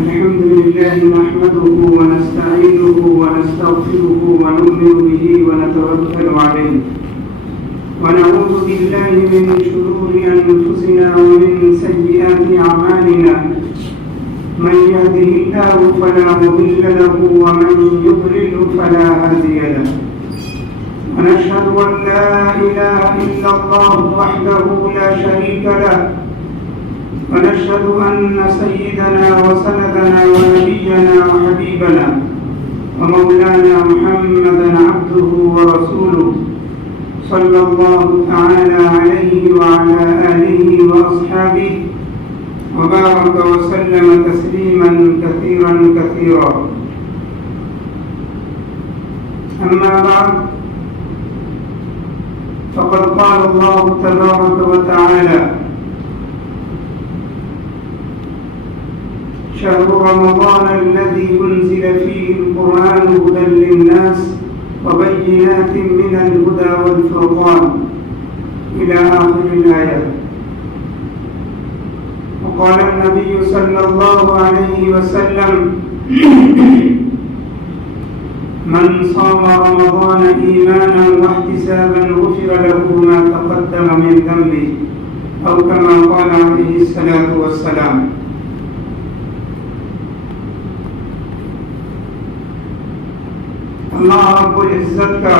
الحمد لله نحمده ونستعينه ونستغفره ونؤمن به ونتوكل عليه ونعوذ بالله من شرور أنفسنا ومن سيئات أعمالنا من يهده الله فلا مضل له ومن يضلل فلا هادي له ونشهد أن لا إله إلا الله وحده لا شريك له ونشهد أن سيدنا وسندنا ونبينا وحبيبنا ومولانا محمدا عبده ورسوله صلى الله تعالى عليه وعلى آله وأصحابه وبارك وسلم تسليما كثيرا كثيرا. أما بعد فقد قال الله تبارك وتعالى: شهر رمضان الذي أنزل فيه القرآن هدى للناس وبينات من الهدى والفرقان إلى آخر الآية. وقال النبي صلى الله عليه وسلم: من صام رمضان إيمانا واحتسابا غفر له ما تقدم من ذنبه، أو كما قال عليه الصلاة والسلام. اللہ رب العزت کا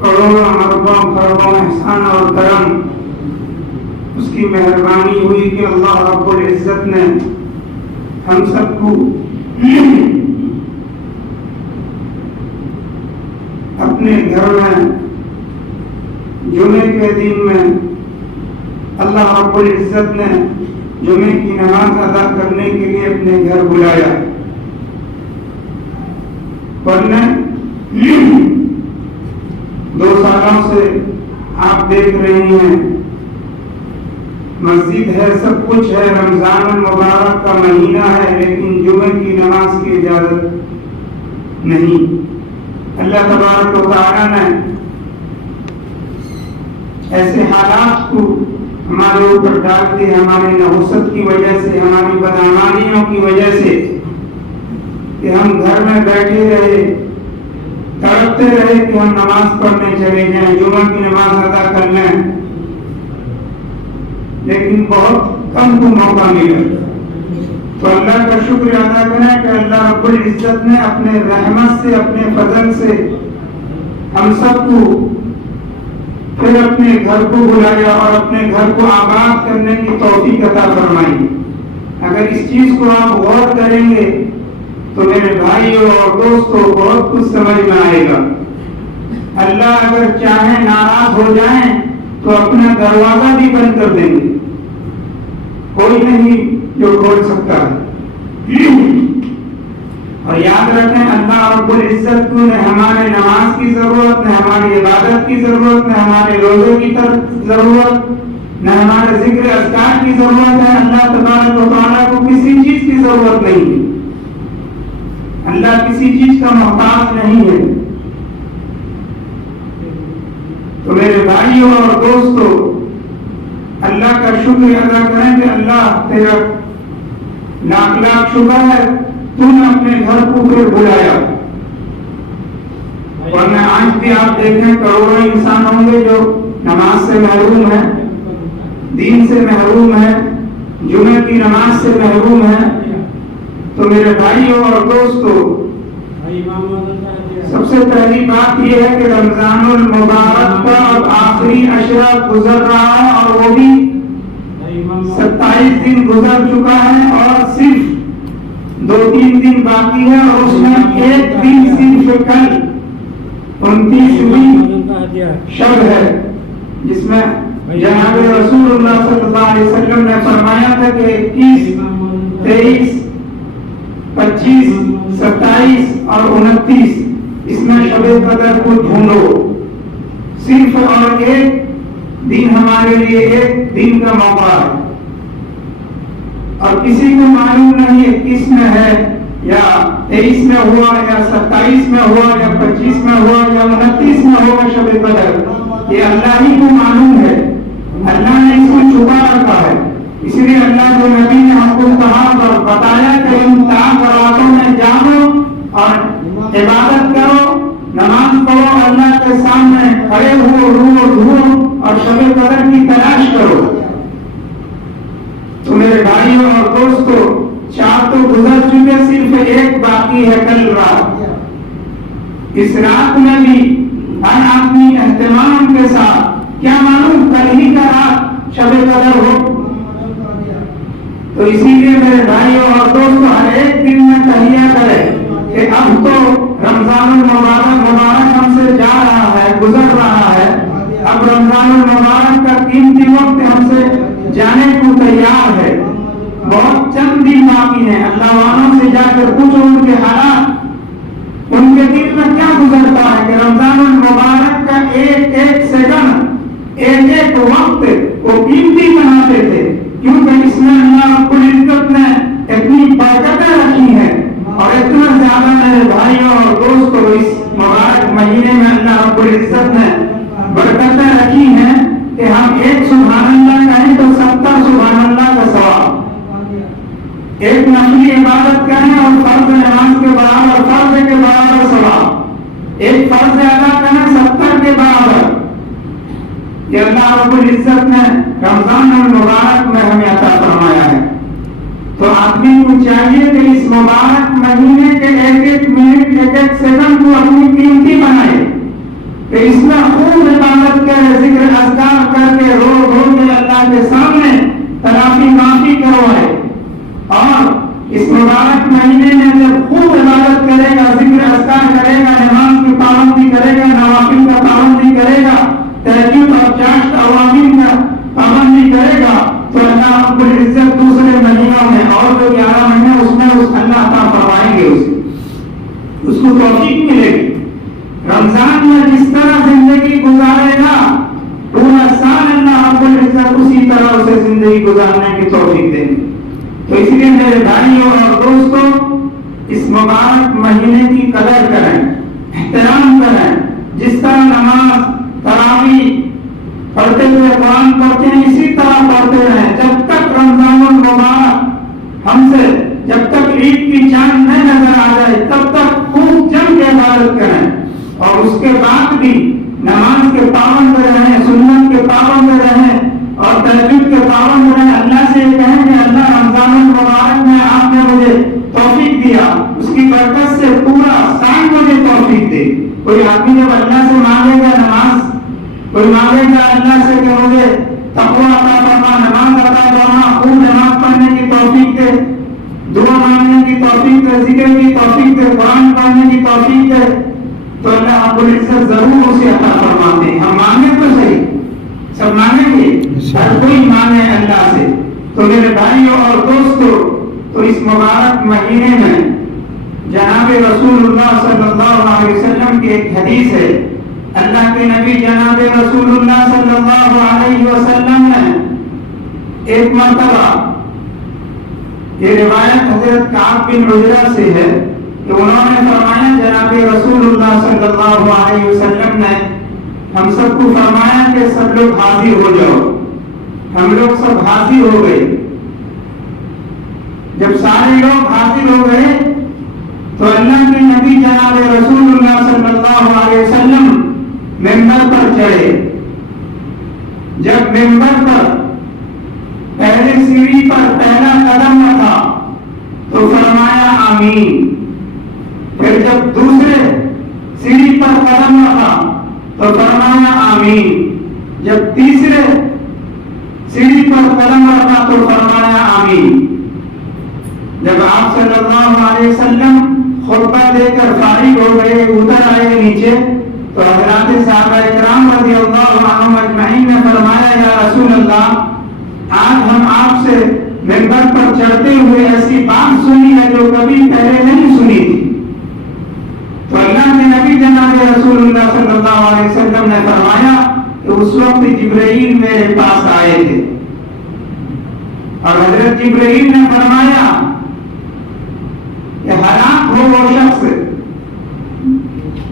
کروڑوں اربوں خربوں احسان اور کرم، اس کی مہربانی ہوئی کہ اللہ رب العزت نے ہم سب کو اپنے گھر میں جمعے کے دن میں اللہ رب العزت نے جمعے کی نماز ادا کرنے کے لیے اپنے گھر بلایا. ورنہ 2 سالوں سے آپ دیکھ رہے ہیں مسجد ہے، سب کچھ ہے، رمضان المبارک کا مہینہ ہے، لیکن جمعے کی نماز کی اجازت نہیں. اللہ تبارک و تعالیٰ نے ایسے حالات کو ہمارے اوپر ڈال دی، ہماری نحوست کی وجہ سے، ہماری بدعمالیوں کی وجہ سے، کہ ہم گھر میں بیٹھے رہے، تڑپتے رہے کہ ہم نماز پڑھنے چلے جائیں، جمعہ کی نماز ادا کر لیں، لیکن بہت کم کو موقع ملا. تو اللہ کا شکر ادا کریں کہ اللہ رب العزت نے اپنے رحمت سے، اپنے فضل سے ہم سب کو پھر اپنے گھر کو بلایا اور اپنے گھر کو آباد کرنے کی توفیق عطا فرمائی. اگر اس چیز کو آپ غور کریں گے تو میرے بھائیوں اور دوستوں بہت کچھ سمجھ میں آئے گا. اللہ اگر چاہیں ناراض ہو جائیں تو اپنا دروازہ بھی بند کر دیں گے، کوئی نہیں جو کھول سکتا ہے. اور یاد رکھیں اللہ رب العزت کو نہ ہمارے نماز کی ضرورت، نہ ہماری عبادت کی ضرورت، نہ ہمارے روزے کی ضرورت، نہ ہمارے ذکر اذکار کی ضرورت ہے. اللہ تبارک و تعالیٰ کو کسی چیز کی ضرورت نہیں ہے. اللہ کسی چیز کا محتاج نہیں ہے. تو میرے بھائیوں اور دوستوں اللہ کا شکر ادا کریں کہ اللہ تیرا لاکھ لاکھ شکر ہے تو نے اپنے گھر کو پھر بلایا. ورنہ آج بھی آپ دیکھیں کروڑوں انسان ہوں گے جو نماز سے محروم ہیں، دین سے محروم ہیں، جمعہ کی نماز سے محروم ہیں. تو میرے بھائیوں اور دوستوں سب سے پہلی بات یہ ہے کہ رمضان المبارک کا اب آخری عشرہ گزر رہا ہے اور وہ بھی 27 دن گزر چکا ہے اور صرف 2-3 دن باقی ہے. اور اس میں ایک دن صرف کل 29ویں شب ہے، جس میں جناب رسول اللہ صلی اللہ علیہ وسلم نے فرمایا تھا کہ 21 23 25 27 اور 29 اس میں شب قدر کو ڈھونڈو. صرف اور ایک دن ہمارے لیے ایک دن کا موقع ہے اور کسی کو معلوم نہیں 21 میں ہے یا 23 میں ہوا یا 27 میں ہوا یا 25 میں ہوا یا 29 میں ہوگا شب قدر. یہ اللہ ہی کو معلوم ہے. اللہ نے اس کو چھپا رکھا ہے، اسی کے نبی نے ہم کو کہا اور بتایا کہ ان 4 راتوں میں جاؤ اور عبادت کرو، نماز پڑھو، اللہ کے سامنے کھڑے ہو، رو دھو اور شب قدر کی تلاش کرو۔ تو میرے بھائیوں اور دوستو، 4 تو گزر چکے، صرف ایک باقی ہے، کل رات۔ اس رات میں بھی ہر آدمی اہتمام کے ساتھ، کیا معلوم کل ہی کا رات شب قدر ہو۔ تو اسی لیے میرے بھائیوں اور دوستو، ہر ایک دن میں تہیہ کرے کہ اب تو رمضان المبارک ہم سے جا رہا ہے، گزر رہا ہے، اب رمضان المبارک کا قیمتی وقت ہم سے جانے کو تیار ہے، بہت چند دن باقی ہیں۔ اللہ والوں سے جا کر پوچھو ان کے حالات، ان کے دل میں کیا گزرتا ہے کہ رمضان المبارک کا ایک ایک سیکنڈ، ایک ایک وقت وہ قیمتی بناتے تھے، کیونکہ اس میں اللہ رب العزت نے اتنی برکتیں رکھی ہیں اور اتنا زیادہ میرے بھائیوں اور دوستوں اس مبارک مہینے میں اللہ رب العزت نے برکتیں رکھی ہیں کہ ہم ایک سبحان اللہ کہیں تو 70 سبحان اللہ کا ثواب، ایک نفلی عبادت کریں اور فرض نماز کے برابر، فرض کے برابر ثواب، ایک فرض ادا کریں 70 کے برابر، یہ اللہ رب العزت نے رمضان المبارک میں ہمیں عطا فرمایا ہے۔ تو آدمی کو چاہیے کہ اس مبارک مہینے کے ایک ایک منٹ، ایک ایک سیکنڈ کو اپنی قیمتی بنائے، کہ اس میں خوب عبادت کرے، ذکر اذکار کر کے رو کے اللہ کے سامنے تلافی معافی کروائے، اور اس مبارک مہینے میں جب خوب عبادت کرے گا، ذکر اذکار کرے گا، نماز کی پابندی کرے گا، نوافل کا پابندی کرے گا، تہجد اور چاشت اوامر کا پابندی کرے گا، تو اللہ رب العزت دوسرے مہینوں میں اور جو 11 مہینے اس میں اللہ عطا فرمائیں گے، اس کو توفیق ملے گی۔ رمضان میں جس طرح زندگی گزارے گا، پورا سال اللہ رب العزت اسی طرح اسے زندگی گزارنے کی توفیق دیں گے۔ تو اس لیے میرے بھائیوں اور دوستوں، اس مبارک مہینے کی قدر کریں، احترام کریں، جس طرح نماز تراویح پڑھتے ہوئے قرآن پڑھتے ہیں اسی طرح پڑھتے رہیں، جب تک رمضان المبارک ہم سے، جب تک عید کی چاند نہ نظر آ جائے تب تک خوب جم کے عبادت کریں، اور اس کے بعد بھی نماز کے پابند رہیں، سنت کے پابند رہیں اور تہجد کے پابند رہیں۔ اللہ سے یہ کہیں کہ اللہ رمضان المبارک میں آپ نے مجھے توفیق دیا، اس کی برکت سے پورا سال مجھے توفیق دے۔ کوئی آدمی جب اللہ سے مانگے گا نماز، کوئی مانگے گا اللہ سے کہ مجھے تقویٰ عطا فرما، نماز عطا فرما، خوب نماز پڑھنے کی توفیق دے، دعا مانگنے کی توفیق دے، ذکر کی توفیق دے، قرآن پڑھنے کی توفیق دے، تو اللہ رب العزت ضرور اسے عطا فرماتے ہیں۔ ہم مانگیں تو صحیح، سب مانگیں گے، ہر کوئی مانگے اللہ سے۔ تو میرے بھائیوں اور دوستو، تو اس مبارک مہینے میں جناب رسول اللہ صلی اللہ علیہ وسلم کی ایک حدیث ہے، اللہ کے نبی جناب رسول اللہ صلی اللہ علیہ وسلم نے ایک مرتبہ، یہ روایت حضرت کعب بن عجرہ سے ہے کہ انہوں نے فرمایا جناب رسول اللہ صلی اللہ علیہ وسلم نے ہم سب کو فرمایا کہ سب لوگ حاضر ہو جاؤ۔ ہم لوگ سب حاضر ہو گئے۔ جب سارے لوگ حاضر ہو گئے تو اللہ کے نبی جناب رسول اللہ صلی اللہ علیہ وسلم ممبر پر چڑھے۔ جب ممبر پر پہلے سیڑھی پر پہلا قدم رکھا تو فرمایا آمین۔ پھر جب دوسرے سیڑھی پر قدم رکھا تو فرمایا آمین۔ جب تیسرے سیڑھی پر قدم رکھا تو فرمایا آمین۔ جب آپ صلی اللہ علیہ وسلم خطبہ دے کر فارغ ہو گئے، اتر آئے نیچے، تو حضرات صحابہ کرام رضی اللہ عنہم اجمعین نے فرمایا یا رسول اللہ، آج ہم آپ سے ممبر پر چڑھتے ہوئے ایسی بات سنی ہے جو کبھی پہلے نہیں سنی تھی۔ تو اللہ کے نبی جناب رسول اللہ صلی اللہ علیہ وسلم نے فرمایا کہ اس وقت جبرائیل میرے پاس آئے تھے، اور حضرت جبرائیل نے فرمایا کہ ہلاک ہو وہ شخص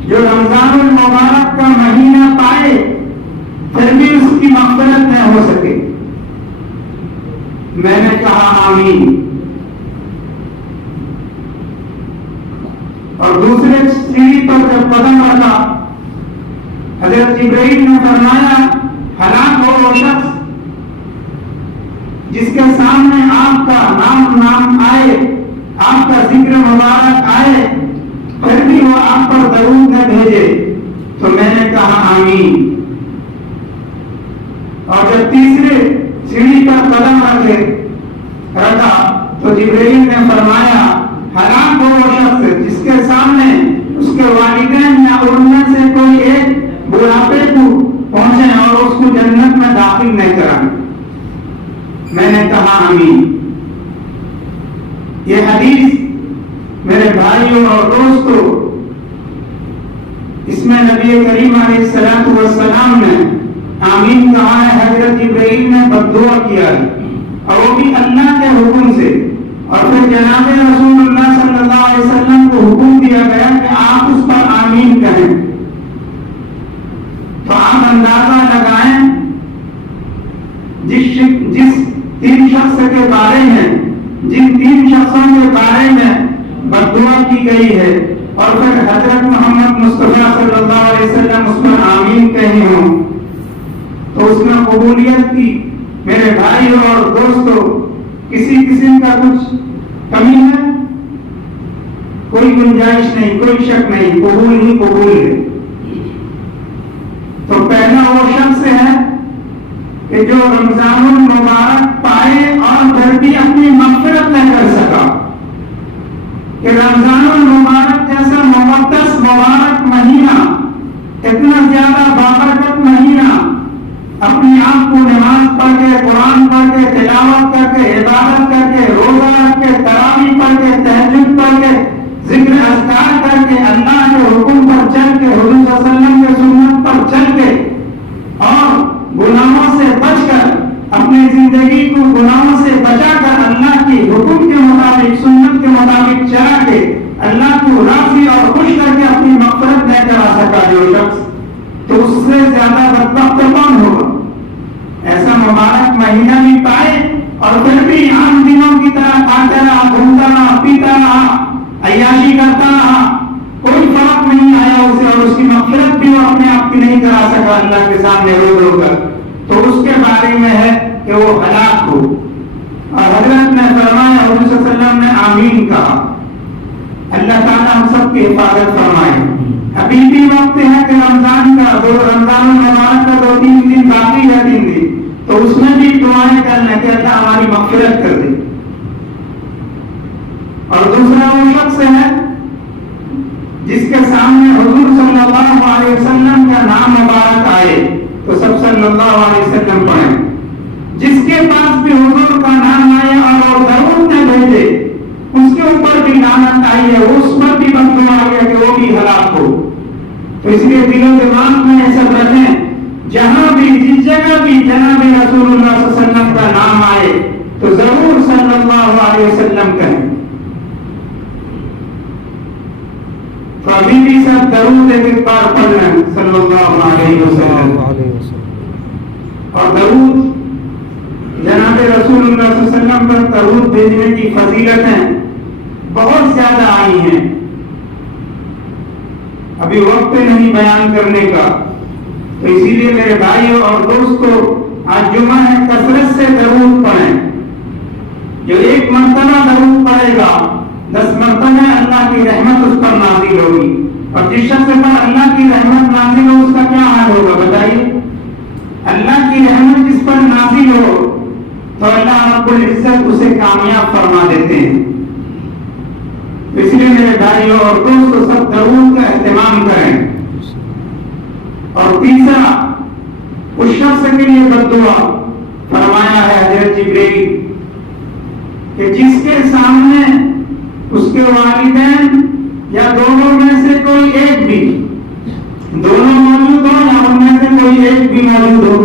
جو رمضان المبارک کا مہینہ پائے پھر بھی اس کی مغفرت نہ ہو سکے۔ میں نے کہا آمین. اور دوسرے سیڑھی پر جب قدم رکھا حضرت جبرائیل نے فرمایا ہلاک ہو وہ شخص جس کے سامنے آپ کا نام آئے, آپ کا ذکر مبارک آئے, پھر بھی وہ آپ پر درود نہ بھیجے. تو میں نے کہا آمین. اور جب تیسرے سیڑھی پر قدم رکھا تو جبرائیل نے فرمایا ہلاک ہو وہ شخص جس کے سامنے اس کے والدین یا ان میں سے کوئی ایک بڑھاپے کو پہنچے اور اس کو جنت میں داخل نہیں کرائیں. میں نے کہا آمین. یہ حدیث میرے بھائیوں اور دوستوں, اس میں نبی کریم علیہ الصلوۃ والسلام نے آمین کہا ہے. حضرت جبرائیل نے بددعا کیا ہے اور وہ بھی اللہ کے حکم سے. اور پھر جناب رسول اللہ صلی اللہ علیہ وسلم کو حکم دیا گیا کہ آپ اس پر آمین کہیں. تو آپ اندازہ لگائیں جس تین شخص کے بارے میں, جن تین شخصوں کے بارے میں بددعا کی گئی ہے اور پھر حضرت محمد مصطفیٰ صلی اللہ علیہ وسلم اس پر آمین کہے ہوں, تو اس میں قبولیت کی میرے بھائیوں اور دوستوں کسی قسم کا کچھ کمی ہے؟ کوئی گنجائش نہیں, کوئی شک نہیں, قبول ہی قبول ہے. تو پہلا وہ شخص ہے کہ جو رمضان المبارک پائے اور پھر بھی اپنی مغفرت نہ کر سکا. کہ رمضان المبارک جیسا مقدس مبارک مہینہ, اتنا زیادہ بابرکت مہینہ, اپنی آپ کو نماز پڑھ کے, قرآن پڑھ کے, تلاوت کر کے, عبادت کر کے, روزہ رکھ کے, تراویح پڑھ کے, تہجد پڑھ کے, ذکر اذکار کر کے, اللہ کے حکم پر چل کے, حضور صلی اللہ علیہ وسلم کے سنت پر چل کے اور گناہوں سے بچ کر اپنی زندگی کو گناہوں سے بچا کر اللہ کے حکم کے مطابق, سنت کے مطابق چلا کے اللہ کو راضی اور خوش کر کے اپنی مغفرت نہ کرا سکا جو شخص, تو اس سے زیادہ بدبخت کون ہوگا؟ ایسا مبارک مہینہ بھی پائے اور پھر بھی عام دنوں کی طرح کھاتا رہا, گھومتا رہا, پیتا رہا, عیاشی کرتا رہا, کوئی فرق نہیں آیا اسے, اور اس کی مغفرت بھی وہ اپنے آپ کی نہیں کرا سکا اللہ کے سامنے رو رو کر. تو اس کے بارے میں ہے کہ وہ ہلاک ہو. اور حضرت نے فرمایا, حضور صلی اللہ علیہ وسلم نے آمین کہا. اللہ تعالیٰ ہم سب کی حفاظت فرمائے. ابھی بھی وقت ہے کہ رمضان المبارک کا 2-3 دن باقی ہے, 3 دن, تو اس میں بھی دعائیں کرنا کہ اللہ ہماری مغفرت کر دے. اور دوسرا وہ شخص ہے جس کے سامنے حضور صلی اللہ علیہ وسلم کا نام مبارک آئے تو سب صلی اللہ علیہ وسلم پڑھیں. جس کے پاس بھی حضور کا نام آئے اور وہ درود نہ بھیجے, اس کے اوپر بھی لعنت آئی ہے, اس پر بھی بددعا آئی ہے کہ وہ بھی ہلاک ہو. تو اس لیے دل و دماغ میں یہ سب رکھیں, جہاں بھی جس جگہ بھی جناب رسول اللہ صلی اللہ علیہ وسلم کا نام آئے تو ضرور صلی اللہ علیہ وسلم کہیں. تو ابھی بھی سب درود ایک بار پڑھ لیں صلی اللہ علیہ وسلم. اور درود جناب رسول اللہ صلی اللہ علیہ وسلم پر درود بھیجنے کی فضیلتیں بہت زیادہ آئی ہیں, ابھی وقت نہیں بیان کرنے کا. تو اسی لیے میرے بھائیوں اور دوستوں, آج جمعہ ہے, کثرت سے درود پڑھیں. جو ایک مرتبہ درود پڑھے گا 10 مرتبہ اللہ کی رحمت اس پر نازل ہوگی. اور جس شخص پر اللہ کی رحمت نازل ہو اس کا کیا حال ہوگا بتائیے؟ اللہ کی رحمت جس پر نازل ہو تو اللہ رب العزت اسے کامیاب فرما دیتے ہیں. اس لیے میرے بھائیوں اور دوستوں سب درود کا اہتمام کریں. اور تیسرا اس شخص کے لیے بددعا فرمایا ہے حضرت جبرائیل کہ جس کے سامنے اس کے والدین یا دونوں میں سے کوئی ایک بھی, دونوں موجود ہو یا ان میں سے کوئی ایک بھی موجود ہو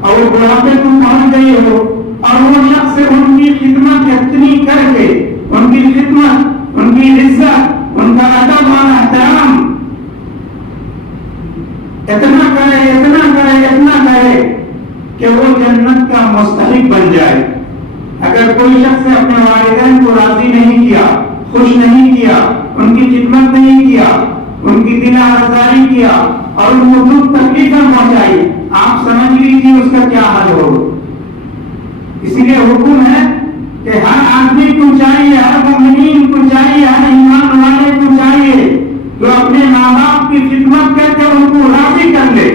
اور وہ بڑھاپے کو پہنچ گئی ہو, اور وہ شخص ان کی خدمت اتنی کر کے, ان کی خدمت, ان کی عزت, ان کا ادب اور احترام اتنا کرے کہ وہ جنت کا مستحق بن جائے. اگر کوئی شخص اپنے والدین کو راضی نہیں کیا، خوش نہیں کیا، ان کی خدمت نہیں کیا، ان کی دل آزاری کیا اور ان کو دکھ تکلیفیں پہنچائی، آپ سمجھ لیجیے اس کا کیا حل ہوگا۔ اسی لیے حکم ہے کہ ہر آدمی کو چاہیے، ہر مومنین کو چاہیے، ہر ایمان والے کو چاہیے جو اپنے ماں باپ کی خدمت کر کے ان کو راضی کر لے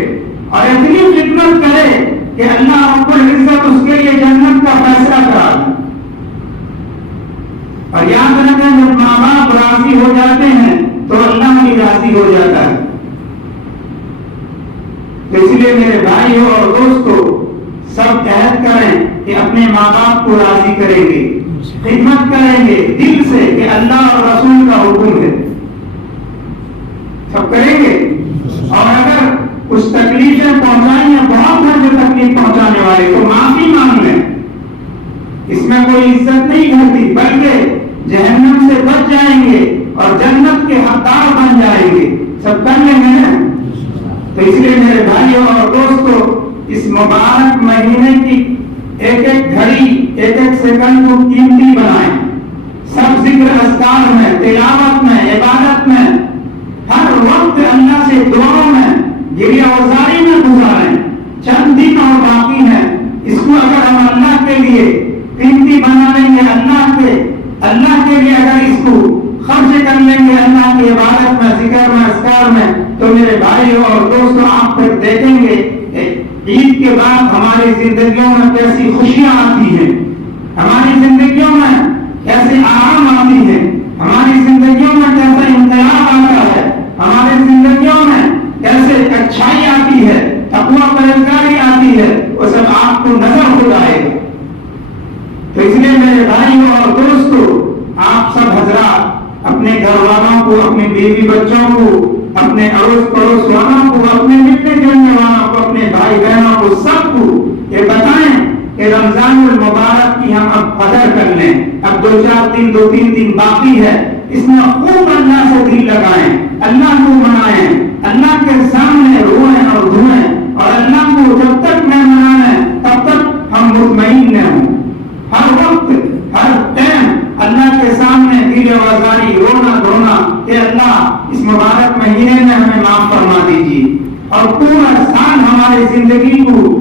اور اتنی خدمت کرے کہ اللہ رب العزت اس کے لیے جنت کا فیصلہ کرا دے۔ اور یاد رکھیں جب ماں باپ راضی ہو جاتے ہیں تو اللہ بھی راضی ہو جاتا ہے۔ تو اس لیے میرے بھائیوں اور دوستوں، سب عہد کریں کہ اپنے ماں باپ کو راضی کریں گے، خدمت کریں گے دل سے کہ اللہ اور رسول کا حکم ہے، سب کریں گے۔ اور اگر کچھ تکلیفیں پہنچائیں یا بہت ہے جو تکلیف پہنچانے والے تو معافی مانگ لیں، اس میں کوئی عزت نہیں گھٹتی بلکہ جہنم سے بچ جائیں گے اور جنت کے حقدار بن جائیں گے، سب کر لیں گے نا۔ تو اس لیے میرے بھائیوں اور دوستوں، اس مبارک مہینے کی ایک ایک گھڑی، ایک ایک سیکنڈ کو قیمتی بنائیں، سب ذکر اذکار میں، تلاوت میں، عبادت میں، ہر وقت اللہ سے دعاؤں میں، گریہ وزاری میں گزاریں۔ چند دن اور باقی ہیں، اس کو اگر ہم اللہ کے لیے قیمتی بنا لیں گے، اللہ کے لیے اگر اس کو خرچ کر لیں گے اللہ کی عبادت میں، ذکر میں، اذکار میں، تو میرے بھائیوں اور دوستوں آپ پھر دیکھیں گے عید کے بعد ہماری زندگیوں میں کیسی خوشیاں آتی ہیں، ہماری زندگیوں میں کیسے آرام آتی ہے، ہماری زندگیوں میں کیسا انقلاب آتا ہے، ہماری زندگیوں میں کیسے اچھائی آتی ہے، تقویٰ پرہیزگاری آتی ہے، وہ سب آپ کو نظر ہو جائے گا۔ تو اس لیے میرے بھائیوں اور دوستوں، آپ سب حضرات اپنے گھر والوں کو، اپنے بیوی بچوں کو، اپنے اڑوس پڑوس والوں کو، اپنے ملنے جلنے والوں کو، اپنے بھائی بہنوں کو، سب کو یہ بتائیں کہ رمضان المبارک کی ہم اب قدر کر لیں۔ اب دو تین دن باقی ہے، اس میں خوب اللہ سے دل لگائیں، اللہ کو منائیں، اللہ کے سامنے روئیں اور دھوئیں، اور اللہ کو جب تک نہ منائیں تب تک ہم مطمئن نہ ہوں۔ ہر وقت، ہر ٹائم اللہ کے سامنے گریہ وزاری، رونا دھونا کہ اللہ اس مبارک مہینے میں ہمیں معاف فرما دیجیے اور پورا سال ہماری زندگی کو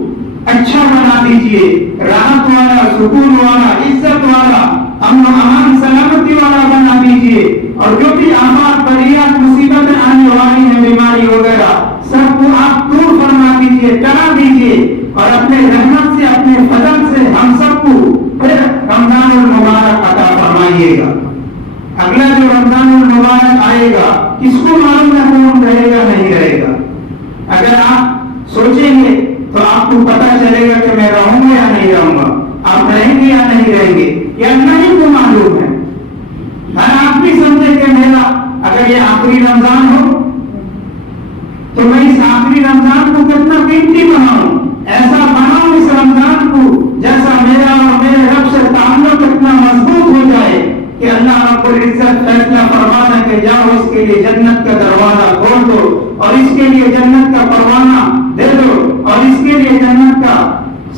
اچھا بنا دیجیے، راحت والا، سکون والا، عزت والا، امن و امان، سلامتی والا بنا دیجیے، اور جو بھی آفات، بلیات، مصیبتیں آنے والی ہیں، بیماری وغیرہ، سب کو آپ دور فرما دیجیے، ٹلا دیجیے، اور اپنے رحمت سے، اپنے فضل سے ہم سب کو پھر رمضان المبارک عطا فرمائیے گا۔ اگلا جو رمضان المبارک آئے گا، کس کو معلوم ہے کون رہے گا نہیں رہے گا؟ اگر آپ سوچیں گے تو آپ کو پتہ چلے گا کہ میں رہوں گا یا نہیں رہوں گا، آپ رہیں گے یا نہیں رہیں گے، یہ اللہ ہی کو معلوم ہے۔ ہر آدمی سمجھے کہ میرا اگر یہ آخری رمضان ہو تو میں اس آخری رمضان کو کتنا قیمتی بناؤں، ایسا بناؤں اس رمضان کو جیسا میرا اور میرے رب سے تعلق اتنا مضبوط ہو جائے کہ اللہ رب العزت فیصلہ فرما دے کہ جاؤ اس کے لیے جنت کا دروازہ کھول دو اور اس کے لیے جنت کا پروانہ دے دو اور اس کے لیے جنت کا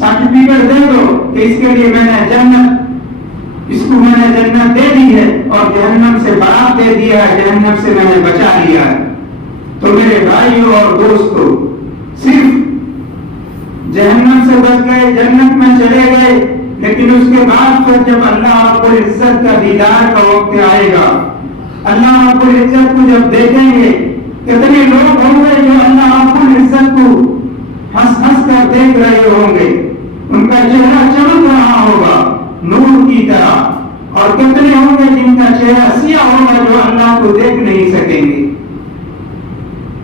سرٹیفکیٹ دے دو کہ اس کے لیے میں نے جنت، اس کو میں نے جنت دے دی ہے اور جہنم سے برات دے دیا ہے، جہنم سے میں نے بچا لیا ہے۔ تو میرے بھائیوں اور دوستوں، صرف جہنم سے بچ گئے، جنت میں چلے گئے، لیکن اس کے بعد پھر جب اللہ رب العزت کا دیدار کا وقت آئے گا، اللہ رب العزت کو جب دیکھیں گے، کتنے لوگ ہوں گے جو اللہ رب العزت کو ہنس ہنس کر دیکھ رہے ہوں گے، ان کا چہرہ چمک رہا ہوگا نور کی طرح، اور کتنے ہوں گے جن کا چہرہ سیاہ ہوگا جو اللہ کو دیکھ نہیں سکیں گے۔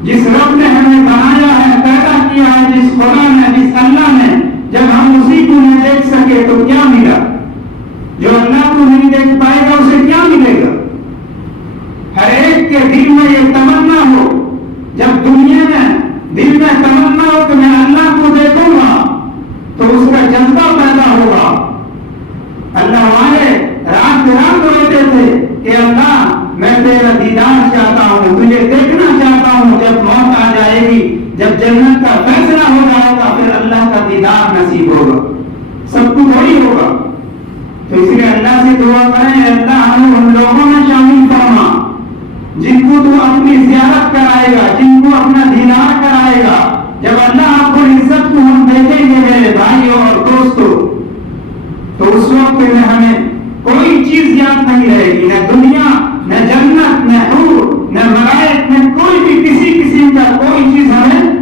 جس رب نے ہمیں بنایا ہے، پیدا کیا ہے، جس خدا نے، جس اللہ نے، جب ہم اسی کو نہیں دیکھ سکے تو کیا ملا؟ جو اللہ کو نہیں دیکھ پائے گا اسے کیا ملے گا؟ ہر ایک کے دل میں یہ تمنا ہو، جب دنیا میں دل میں تمنا ہو کہ میں اللہ کو دیکھوں گا تو اس کا جذبہ پیدا ہوگا۔ اللہ والے رات رات روتے تھے کہ اللہ میں تیرا دیدار چاہتا ہوں، تجھے دیکھنا چاہتا ہوں۔ جب موت آ جائے گی، جب جنت کا فیصلہ ہو جائے گا، پھر اللہ کا دیدار نصیب ہوگا، سب کو وہی ہوگا۔ تو کریں اللہ ہمیں ان لوگوں میں شامل فرما جن کو تو اپنی زیارت کرائے گا، جن کو اپنا دیدار کرائے گا۔ جب اللہ رب العزت کو ہم دیکھیں گے میرے بھائیوں اور دوستوں، تو اس وقت میں ہمیں کوئی چیز یاد نہیں رہے گی، نہ دنیا، نہ جنت، نہ حور، نہ ملائک، نہ کوئی بھی کسی قسم کا کوئی چیز ہمیں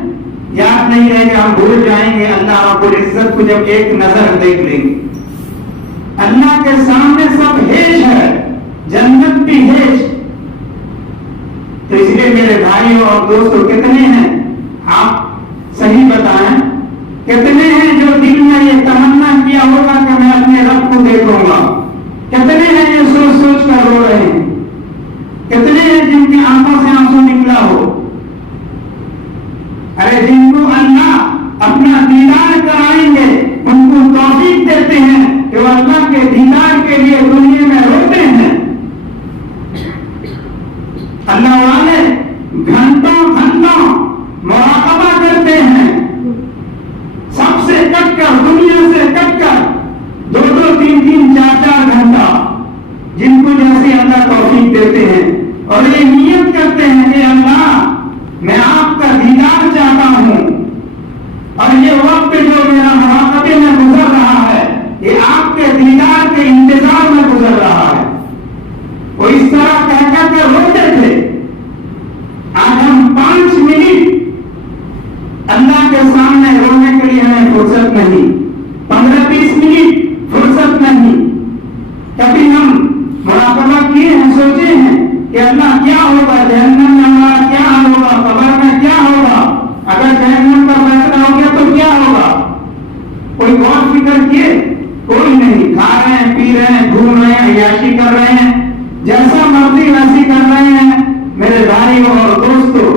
یاد نہیں رہے گا۔ ہم بھول جائیں گے اللہ رب العزت کو جب ایک نظر دیکھ لیں گے۔ اللہ کے سامنے سب ہیج ہے، جنت بھی ہیج۔ تو اس لیے میرے بھائیوں اور دوستوں، کتنے ہیں آپ صحیح بتائیں، کتنے ہیں جو دل میں یہ تمنا کیا ہوگا کہ میں اپنے رب کو دیکھوں گا؟ کتنے ہیں یہ سوچ سوچ کر رو رہے ہیں؟ کتنے ہیں جن کی آنکھوں سے آنسو نکلا ہو؟ ارے جن کو اللہ اپنا دیدار کرائیں گے ان کو توفیق دیتے ہیں کہ وہ اللہ کے دیدار کے لیے دنیا میں روتے ہیں۔ اللہ والے گھنٹوں گھنٹوں مراقبہ کرتے ہیں، سب سے کٹ کر، دنیا سے کٹ کر 2-2 3-3 4-4 گھنٹہ، جن کو جیسے اللہ توفیق دیتے ہیں اور یہ نیت کرتے ہیں کہ اللہ میں آپ کا دیدار چاہتا ہوں، اور یہ وقت جو میرا مراقبے میں گزر رہا ہے یہ آپ کے دیدار کے انتظار میں گزر رہا ہے۔ وہ اس طرح کہہ کر کے روتے تھے۔ آج ہم 5 منٹ اللہ کے سامنے رونے کے لیے ہمیں فرصت نہیں، 15-20 منٹ فرصت نہیں۔ کبھی ہم مراقبہ کیے ہیں، سوچے ہیں کہ اللہ کیا ہوگا، جہنم میں ہمارا کیا حال ہوگا، قبر میں کیا ہوگا، اگر جہنم کا فیصلہ ہو گیا تو کیا ہوگا؟ کوئی غور فکر کیے؟ کوئی نہیں۔ کھا رہے ہیں، پی رہے ہیں، گھوم رہے ہیں، عیاشی کر رہے ہیں، جیسا مرضی ویسی کر رہے ہیں۔ میرے بھائیوں اور دوستوں،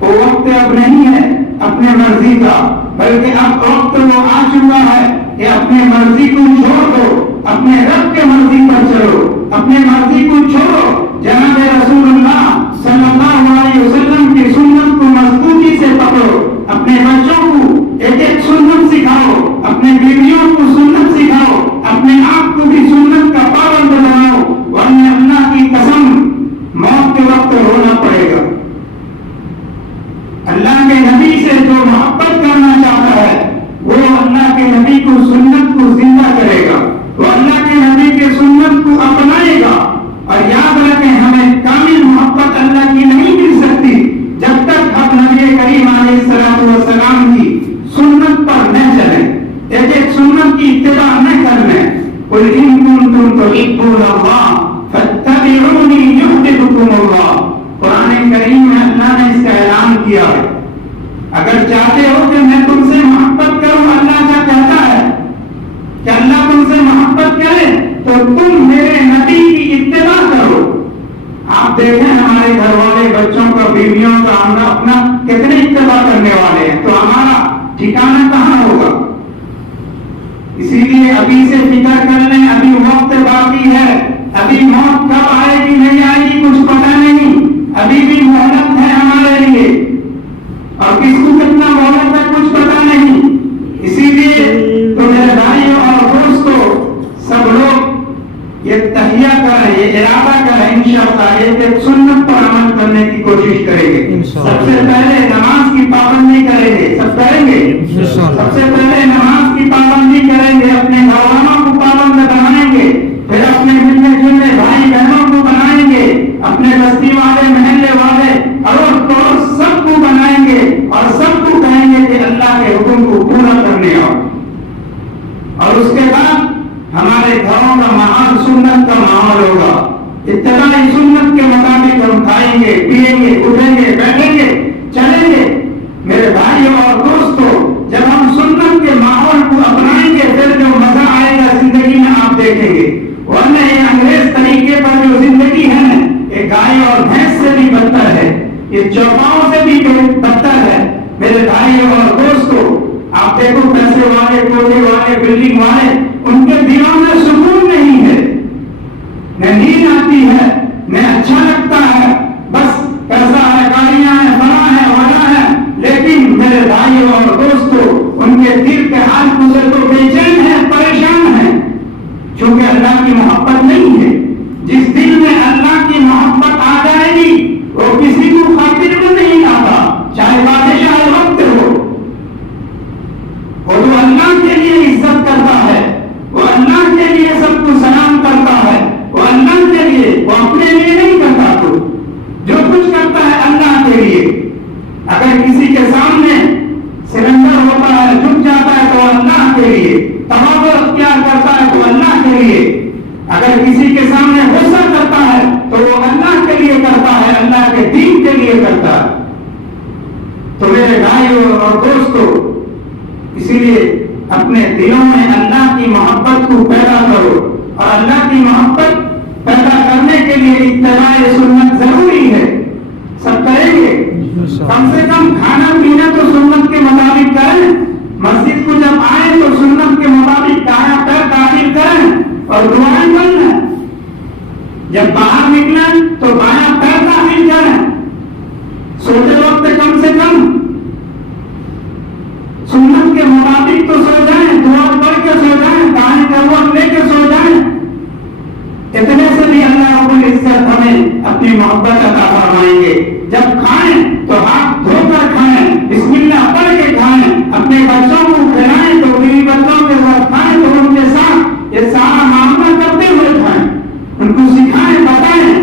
وہ وقت اب نہیں ہے اپنے مرضی کا، بلکہ اب وقت وہ آ چکا ہے کہ اپنے مرضی کو چھوڑ دو، اپنے رب کے مرضی پر چلو، اپنے مرضی کو چھوڑو، جناب رسول اللہ صلی اللہ علیہ وسلم کی سنت کو مضبوطی سے پکڑو، اپنے بچوں کو ایک ایک سنت سکھاؤ، اپنے بیویوں کو سنت سکھاؤ، اپنے آپ کو بھی سنت کا پابند بناؤ، ورنہ اللہ کی قسم موت کے وقت رونا پڑے گا۔ اللہ کے نبی سے جو محبت کرنا چاہتا ہے وہ اللہ کے نبی کو سنت کو زندہ کرے گا، وہ اللہ کے نبی کے سنت کو اپنائے گا۔ اور یاد رکھیں، ہمیں کامل محبت اللہ کی نہیں مل سکتی جب تک ہم نبی کریم علیہ السلام کی سنت پر نہ چلیں، ایک ایک سنت کی اتباع نہ کر لیں۔ قل ان کنتم تحبون اللہ فاتبعونی یحببکم اللہ۔ قرآن کریم میں اللہ نے اس کا اعلان کیا ہے، اگر چاہتے ہو کہ میں تم سے محبت کروں، اللہ کیا کہتا ہے کہ اللہ تم سے محبت کرے تو تم میرے نبی کی اتباع کرو۔ آپ دیکھیں ہمارے گھر والے، بچوں کا، بیویوں کا، ہم اپنا کتنے اتباع کرنے والے ہیں، تو ہمارا ٹھکانہ کہاں ہوگا؟ اسی لیے ابھی سے فکر کر لیں، ابھی وقت باقی ہے، ابھی موت کب آئے گی نہیں آئے گی کچھ پتہ نہیں، ابھی بھی مہلت ہے ہمارے لیے، اور کس کو کتنا مہلت ہے کچھ پتہ نہیں۔ اسی لیے تو میرے بھائیوں اور دوستوں، سب لوگ یہ تہیہ کریں، یہ ارادہ کریں، انشاءاللہ ایک سنت پر عمل کرنے کی کوشش کریں گے۔ سب سے پہلے نماز کی پابندی کریں گے، سب کریں گے۔ سب سے پہلے نماز کی پابندی کریں گے، اپنے گھر والوں کو پابند بنائیں گے، پھر اپنے ملنے جلنے بھائی بہنوں کو بنائیں گے، اپنے بستی والے، محلے والے، اڑوس پڑوس سب کو بنائیں گے، اور سب کو کہیں گے کہ اللہ کے حکم کو پورا کرنے آؤ۔ اور اس کے بعد ہمارے گھروں کا ماحول سنت کا ماحول ہوگا، اتباعی سنت کے مطابق ہم کھائیں گے، پیئیں گے، اٹھیں گے، بیٹھیں گے، چلیں گے۔ میرے بھائیوں اور دوستوں، جب ہم سنت کے ماحول کو اپنائیں گے پھر جو مزہ آئے گا زندگی میں آپ دیکھیں گے، ورنہ یہ انگریز طریقے پر جو زندگی ہے یہ گائے اور بھینس سے بھی بدتر ہے، یہ چوپاؤں سے بھی بدتر ہے۔ میرے بھائیوں اور دوستوں، آپ دیکھو پیسے والے، کوٹے والے، بلڈنگ والے، ان کے دلوں میں سکون نہیں ہے، نہ نیند آتی ہے، نہ اچھا لگتا ہے، بس پیسہ ہے، گاڑیاں ہیں، فلاں ہے، وغیرہ ہے، لیکن میرے بھائیوں اور دوستوں ان کے دل کے حال کو سے تو بے چین ہے، پریشان ہے، کیونکہ اللہ کی محبت نہیں ہے. جس دل میں اللہ کی محبت آ جائے گی وہ کسی کو خاطر میں نہیں لاتا، چاہے بادشاہ وقت ہو. وہ تو اللہ کے لیے عزت کرتا ہے، وہ اللہ کے لیے سب کو سلام کرتا ہے، وہ اللہ کے لیے، وہ اپنے لیے نہیں کرتا. تو جو کچھ کرتا ہے اللہ کے لیے. اگر کسی کے سامنے سرنڈر ہوتا ہے، جھک جاتا ہے تو اللہ کے لیے، تواضع اختیار کرتا ہے تو اللہ کے لیے. اگر کسی کے سامنے غصہ کرتا ہے تو وہ اللہ کے لیے کرتا ہے، اللہ کے دین کے لیے کرتا ہے. تو میرے بھائیوں اور دوستوں، اسی لیے اپنے دلوں میں اللہ کی محبت کو پیدا کرو، اور اللہ کی محبت پیدا کرنے کے لیے اتباع سنت ضروری ہے. سب کریں گے؟ کم سے کم کھانا پینا تو سنت کے مطابق کریں. مسجد کو جب آئے تو سنت کے مطابق دایاں پیر تعبیر کریں اور دعائیں کریں. جب باہر نکلیں تو بایاں پیر تعبیر کریں. سوتے وقت کم سے کم سنت کے مطابق تو سو جائیں، دعا پڑھ کے سو جائیں، دائیں کروٹ لے کے سو جائیں. اتنے سے بھی اللہ رب العزت ہمیں اپنی محبت عطا فرمائیں گے. جب کھائیں تو ہاتھ دھو کر کھائیں، بسم اللہ پڑھ کے کھائیں. اپنے بچوں کو کھلائیں تو بیوی بچوں کے ساتھ کھائیں، تو ان کے ساتھ یہ سارا معاملہ کرتے ہوئے کھائیں. ان کو سکھائیں، بتائیں.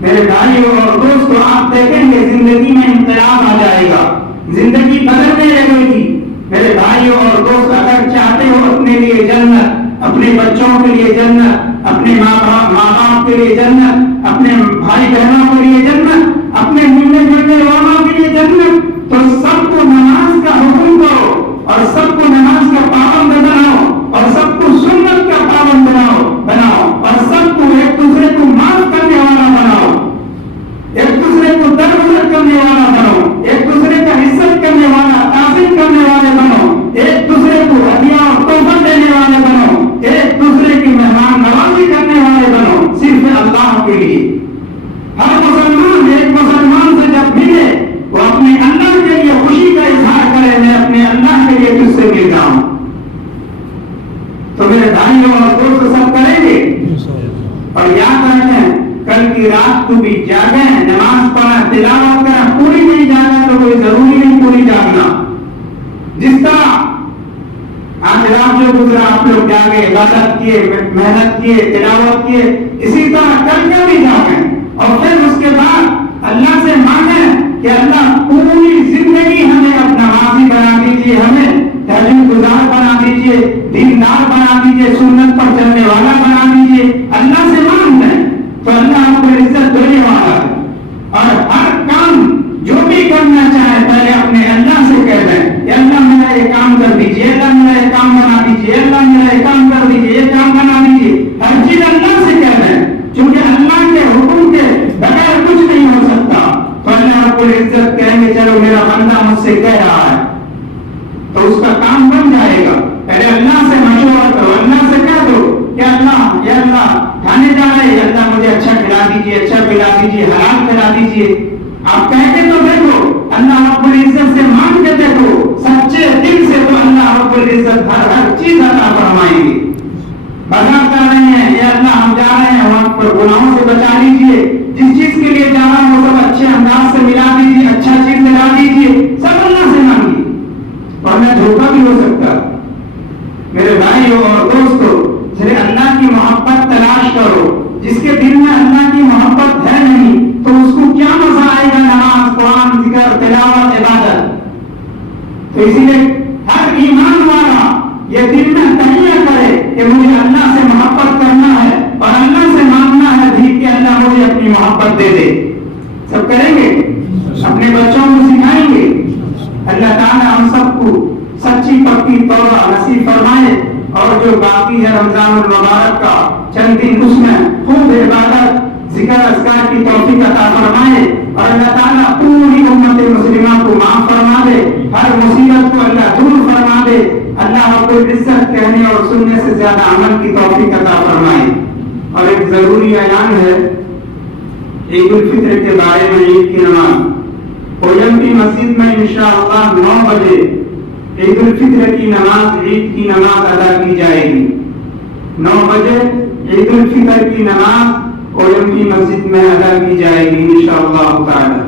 میرے بھائیوں اور دوستوں، آپ دیکھیں گے زندگی میں انقلاب آ جائے گا، زندگی بدلنے لگے گی. میرے بھائیوں اور دوست، اگر چاہتے ہو اپنے لیے جنت، اپنے بچوں کے لیے جنت، اپنے ماں باپ کے لیے جنت، اپنے بھائی بہنوں کے لیے جنت، اپنے ملنے جلنے والوں کے لیے جنت، تو سب کو نماز کا حکم کرو اور سب کو نماز کا پابند بناؤ اور سب کو سنت کا پابند بناؤ اور سب کو ایک دوسرے کو معاف کرنے والا بناؤ، ایک دوسرے کو درگزر کرنے والا بنو، ایک دوسرے کا عزت کرنے والا، تعظیم کرنے والے بنو، ایک دوسرے کو ہدیہ اور تحفہ دینے والے بنو، ایک دوسرے کی مہمان نوازی کرنے والے بنو، صرف اللہ کے لیے. ہر مسلمان ایک مسلمان سے جب ملے وہ اپنے اللہ کے لیے خوشی کا اظہار کرے، میں اپنے اللہ کے لیے تجھ سے مل جاؤں. تو میرے بھائیوں اور دوست سب کریں گے. اور یاد رکھیں کل کی رات کو بھی جاگیں، نماز پڑھیں، تلاوت کریں. پوری نہیں جاگیں تو کوئی ضروری نہیں پوری جاگنا. جس طرح آج رات جو گزرا آپ لوگ جاگے، عبادت کیے، محنت کیے، تلاوت کیے، اسی طرح کل کے بھی جاگیں. اور پھر اس کے بعد اللہ سے مانگیں کہ اللہ پوری زندگی ہمیں اپنا نمازی بنا دیجیے، ہمیں تہجد گزار بنا دیجیے، دیندار بنا دیجیے، سنت پر چلنے والا بنا دیجیے. اللہ سے مانگ لیں تو اللہ آپ کو عزت دینے والا ہے. اور ہر کام جو بھی کرنا چاہے پہلے اپنے اللہ سے کہہ دیں، اے اللہ میرا یہ کام کر دیجیے، اللہ میرا یہ کام بنا دیجیے، اللہ میرا یہ کام کر دیجیے، یہ کام بنا دیجیے. ہر چیز اللہ سے کہہ دیں، کیونکہ اللہ کے حکم کے بغیر کچھ نہیں ہو سکتا. تو اللہ رب العزت کہیں گے چلو میرا بندہ مجھ سے کہہ رہا ہے تو اس کا کام بن جائے گا. پہلے اللہ سے مشورہ کرو، اللہ سے کہہ دو کہ اللہ یا اللہ کھانے جا رہے ہیں، اللہ مجھے اچھا کھلا دیجیے، اچھا پلا دیجیے، حلال کھلا دیجیے. آپ کہہ کے تو دیکھو، اللہ رب العزت سے مانگ کے دیکھو سچے دل سے، تو اللہ رب العزت ہر چیز عطا فرمائیں گے. بازار کر رہے ہیں، یا اللہ ہم جا رہے ہیں وہاں پر گناہوں سے بچا لیجیے، جس چیز کے لیے جا رہا ہوں وہ سب اچھے انداز سے ملا دیجیے، اچھا چیز ملا دیجیے. سب اللہ سے مانگیے، ورنہ دھوکہ بھی ہو سکتا. میرے بھائیوں اور دوستوں، صرف اللہ کی محبت تلاش کرو. جس کے دل میں اللہ کی محبت ہے نہیں تو اس کو کیا مزہ آئے گا نماز، قرآن، ذکر، تلاوت، عبادت. تو اسی لیے ہر ایمان والا یہ دل میں تہیہ کرے کہ مجھے اللہ سے محبت کرنا ہے اور اللہ سے مانگنا ہے بھی کہ اللہ مجھے اپنی محبت دے دے. سب کریں گے، اپنے بچوں کو سکھائیں گے. اللہ تعالیٰ ہم سب کو سچی پکی توبہ نصیب فرمائے، اور جو باقی ہے رمضان المبارک کا چند دن، اس میں خوب عبادت، ذکر، اذکار کی توفیق عطا فرمائے. اور اللہ تعالیٰ پوری امت مسلمہ کو معاف فرما دے، ہر مصیبت کو اللہ دور فرما دے. اللہ رب العزت کہنے اور سننے سے زیادہ عمل کی توفیق عطا فرمائے. اور ایک ضروری اعلان ہے عید الفطر کے بارے میں. عید کی نماز اویمپی مسجد میں انشاءاللہ 9 بجے عید الفطر کی نماز، عید کی نماز ادا کی جائے گی. 9 بجے عید الفطر کی نماز اولم کی مسجد میں ادا کی جائے گی انشاءاللہ تعالی.